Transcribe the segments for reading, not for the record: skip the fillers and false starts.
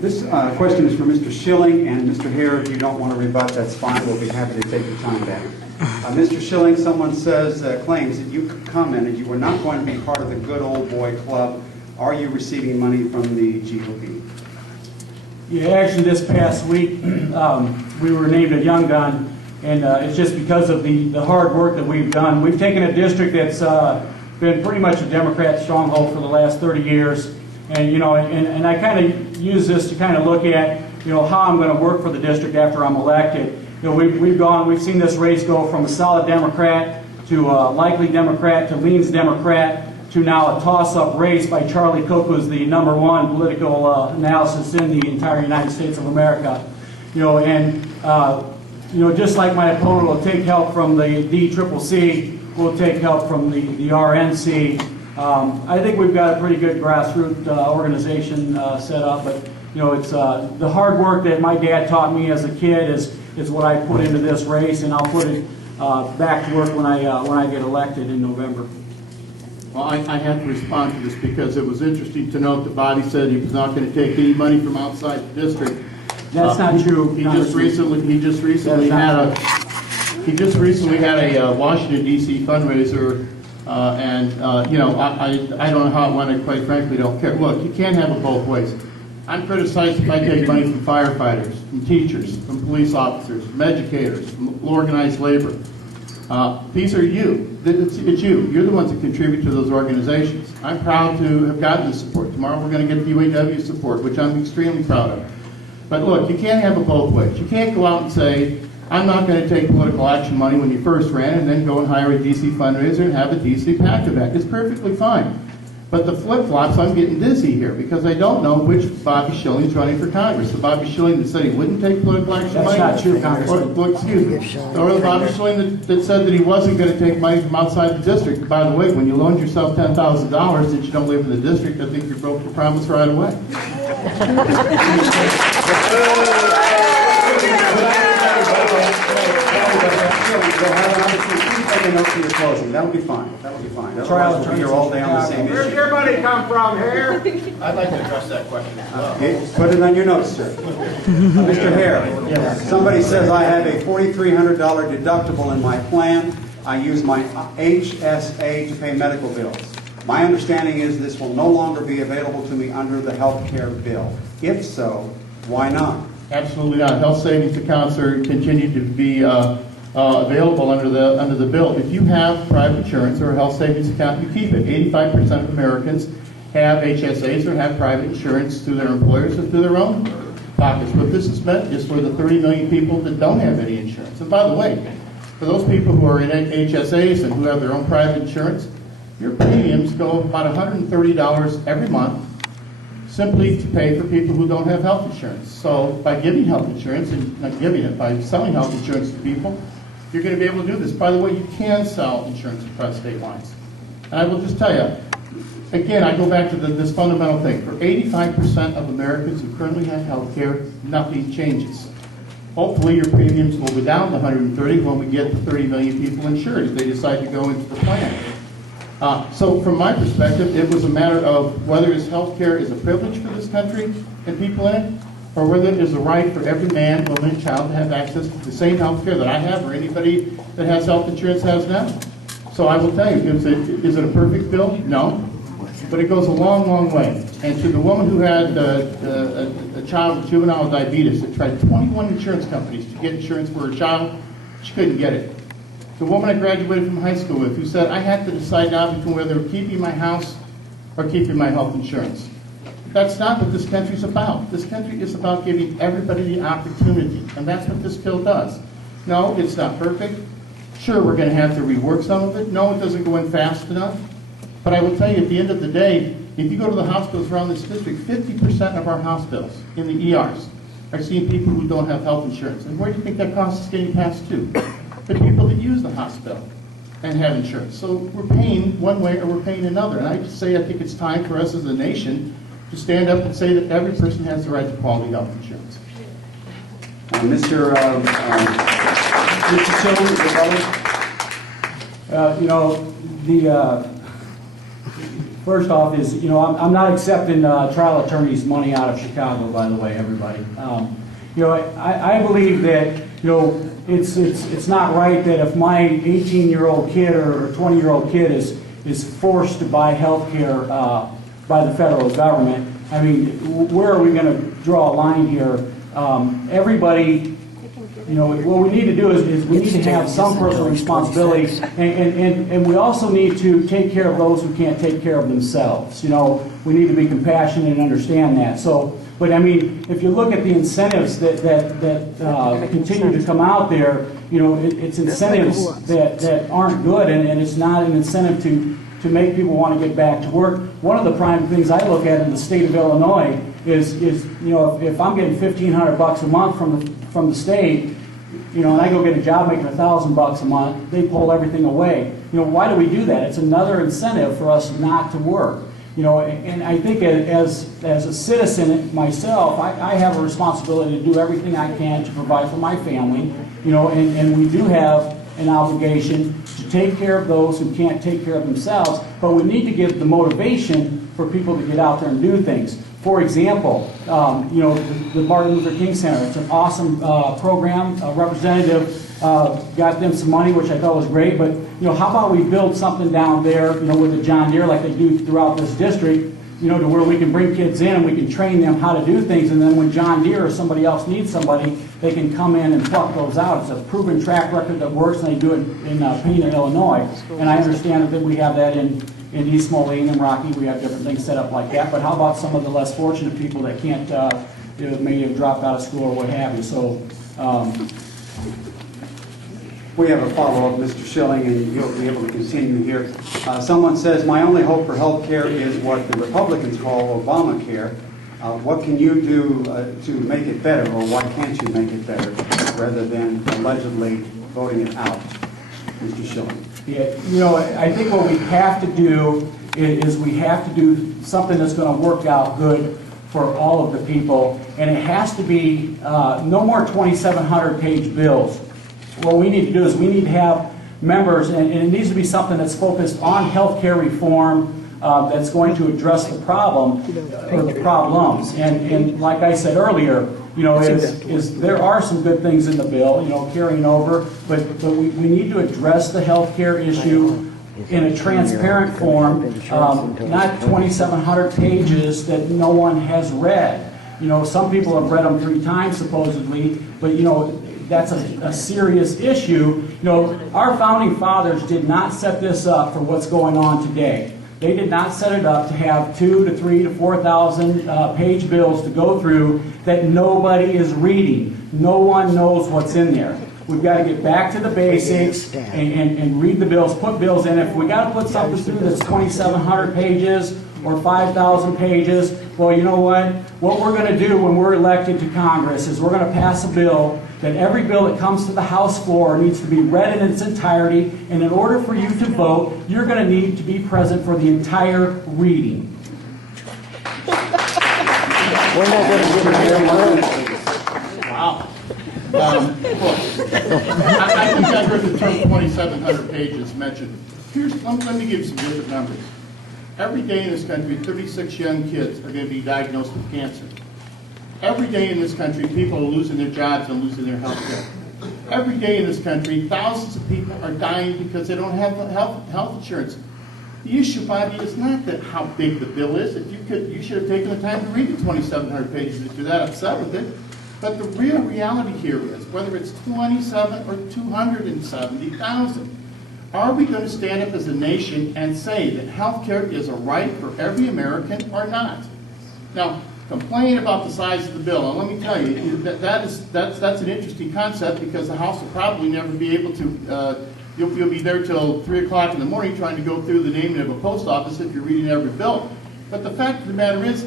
This question is for Mr. Schilling, and Mr. Hare, if you don't want to rebut, that's fine. We'll be happy to take your time back. Mr. Schilling, someone claims that you commented you were not going to be part of the Good Old Boy Club. Are you receiving money from the GOP? Yeah, actually this past week we were named a Young Gun, and it's just because of the hard work that we've done. We've taken a district that's been pretty much a Democrat stronghold for the last 30 years. And, you know, and I kind of use this to kind of look at, you know, how I'm going to work for the district after I'm elected. You know, we've seen this race go from a solid Democrat to a likely Democrat to leans Democrat to now a toss-up race by Charlie Cook, who's the #1 political analysis in the entire United States of America. You know, and you know, just like my opponent will take help from the DCCC, we'll take help from the RNC. I think we've got a pretty good grassroots organization set up, but you know, it's the hard work that my dad taught me as a kid is what I put into this race, and I'll put it back to work when I get elected in November. Well, I had to respond to this because it was interesting to note that Bobby said he was not going to take any money from outside the district. That's not true. He just recently had a Washington D.C. fundraiser. You know, I don't know how it went. I quite frankly don't care. Look, you can't have it both ways. I'm criticized if I take money from firefighters, from teachers, from police officers, from educators, from organized labor. These are you. It's you. You're the ones that contribute to those organizations. I'm proud to have gotten the support. Tomorrow we're going to get the UAW support, which I'm extremely proud of. But look, you can't have it both ways. You can't go out and say, I'm not going to take political action money when you first ran and then go and hire a D.C. fundraiser and have a D.C. PAC event. It's perfectly fine. But the flip-flops, I'm getting dizzy here because I don't know which Bobby Schilling is running for Congress. The Bobby Schilling that said he wouldn't take political action money? That's not true, Congressman. Or the Bobby Schilling that said that he wasn't going to take money from outside the district. By the way, when you loaned yourself $10,000 that you don't live in the district, I think you broke the promise right away. That'll be fine. Otherwise, we'll be here all day on the same issue. Where's your money come from here? I'd like to address that question as well. Okay, put it on your notes, sir. Mr. Hare, somebody says I have a $4,300 deductible in my plan. I use my HSA to pay medical bills. My understanding is this will no longer be available to me under the health care bill. If so, why not? Absolutely not. Health savings accounts are continued to be available under the bill. If you have private insurance or a health savings account, you keep it. 85% of Americans have HSAs or have private insurance through their employers or through their own pockets. What this is meant is for the 30 million people that don't have any insurance. And by the way, for those people who are in HSAs and who have their own private insurance, your premiums go about $130 every month simply to pay for people who don't have health insurance. So by giving health insurance, and not giving it, by selling health insurance to people, you're going to be able to do this. By the way, you can sell insurance across state lines. And I will just tell you, again, I go back to this fundamental thing. For 85% of Americans who currently have health care, nothing changes. Hopefully your premiums will go down to 130 when we get the 30 million people insured if they decide to go into the plan. So from my perspective, it was a matter of whether his health care is a privilege for this country and people in it, or whether it is a right for every man, woman, and child to have access to the same health care that I have or anybody that has health insurance has now. So I will tell you, is it a perfect bill? No. But it goes a long, long way. And to the woman who had a child with juvenile diabetes that tried 21 insurance companies to get insurance for her child, she couldn't get it. The woman I graduated from high school with who said, I had to decide now between whether keeping my house or keeping my health insurance. That's not what this country's about. This country is about giving everybody the opportunity, and that's what this bill does. No, it's not perfect. Sure, we're going to have to rework some of it. No, it doesn't go in fast enough. But I will tell you, at the end of the day, if you go to the hospitals around this district, 50% of our hospitals in the ERs are seeing people who don't have health insurance. And where do you think that cost is getting passed to? The people that use the hospital and have insurance. So we're paying one way or we're paying another. And I just say I think it's time for us as a nation to stand up and say that every person has the right to quality health insurance. Mr. Schilling, You know, First off is, you know, I'm not accepting trial attorneys' money out of Chicago, by the way, everybody. You know, I believe that, you know, it's not right that if my 18-year-old kid or 20-year-old kid is forced to buy health care by the federal government. I mean, where are we going to draw a line here? Everybody, you know, what we need to do is we need to have some personal responsibility, and we also need to take care of those who can't take care of themselves. You know, we need to be compassionate and understand that. So, but I mean, if you look at the incentives that continue to come out there, you know, it's incentives that aren't good, and it's not an incentive to make people want to get back to work. One of the prime things I look at in the state of Illinois is you know, if I'm getting $1,500 a month from the state, you know, and I go get a job making $1,000 a month, they pull everything away. You know, why do we do that? It's another incentive for us not to work. You know, and I think as a citizen myself, I have a responsibility to do everything I can to provide for my family. You know, and we do have an obligation to take care of those who can't take care of themselves, but we need to give the motivation for people to get out there and do things. For example, you know, the Martin Luther King Center, it's an awesome program. A representative got them some money, which I thought was great, but, you know, how about we build something down there, you know, with the John Deere like they do throughout this district, you know, to where we can bring kids in and we can train them how to do things, and then when John Deere or somebody else needs somebody, they can come in and pluck those out. It's a proven track record that works, and they do it in Pena, Illinois. And I understand that we have that in East Moline and Rocky. We have different things set up like that. But how about some of the less fortunate people that can't, you know, maybe have dropped out of school or what have you? So we have a follow-up, Mr. Schilling, and you'll be able to continue here. Someone says, my only hope for health care is what the Republicans call Obamacare. What can you do to make it better, or why can't you make it better, rather than allegedly voting it out? Mr. Schilling. Yeah, you know, I think what we have to do is we have to do something that's going to work out good for all of the people, and it has to be no more 2,700-page bills. What we need to do is we need to have members, and it needs to be something that's focused on health care reform, that's going to address the problem or the problems. And like I said earlier, you know, there are some good things in the bill, you know, carrying over, but we need to address the health care issue in a transparent form, not 2,700 pages that no one has read. You know, some people have read them 3 times supposedly, but you know, that's a serious issue. You know, our founding fathers did not set this up for what's going on today. They did not set it up to have 2,000 to 3,000 to 4,000 page bills to go through that nobody is reading. No one knows what's in there. We've got to get back to the basics and read the bills, put bills in. If we got to put something through that's 2,700 pages or 5,000 pages, well, you know what? What we're going to do when we're elected to Congress is we're going to pass a bill that every bill that comes to the House floor needs to be read in its entirety, and in order for you to vote, you're going to need to be present for the entire reading. We're not going to give it Wow. I think I heard the term 2,700 pages mentioned. Let me give you some different numbers. Every day in this country, 36 young kids are going to be diagnosed with cancer. Every day in this country, people are losing their jobs and losing their health care. Every day in this country, thousands of people are dying because they don't have health insurance. The issue, Bobby, is not that how big the bill is. If you should have taken the time to read the 2,700 pages if you're that upset with it. But the real reality here is, whether it's 27 or 270,000, are we going to stand up as a nation and say that health care is a right for every American or not? Now, complain about the size of the bill, and let me tell you, that's an interesting concept, because the House will probably never be able to, you'll be there till 3 o'clock in the morning trying to go through the naming of a post office if you're reading every bill. But the fact of the matter is,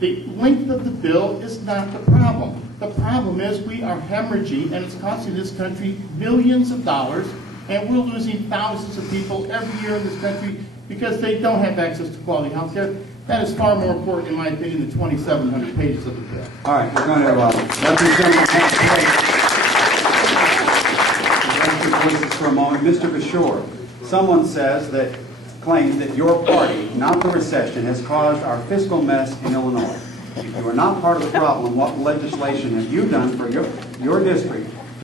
the length of the bill is not the problem. The problem is we are hemorrhaging, and it's costing this country billions of dollars, and we're losing thousands of people every year in this country because they don't have access to quality health care. That is far more important, in my opinion, than 2,700 pages of the bill. All right, we're going to let the voices for a moment. Mr. Bashore, someone says that claims that your party, not the recession, has caused our fiscal mess in Illinois. If you are not part of the problem, what legislation have you done for your district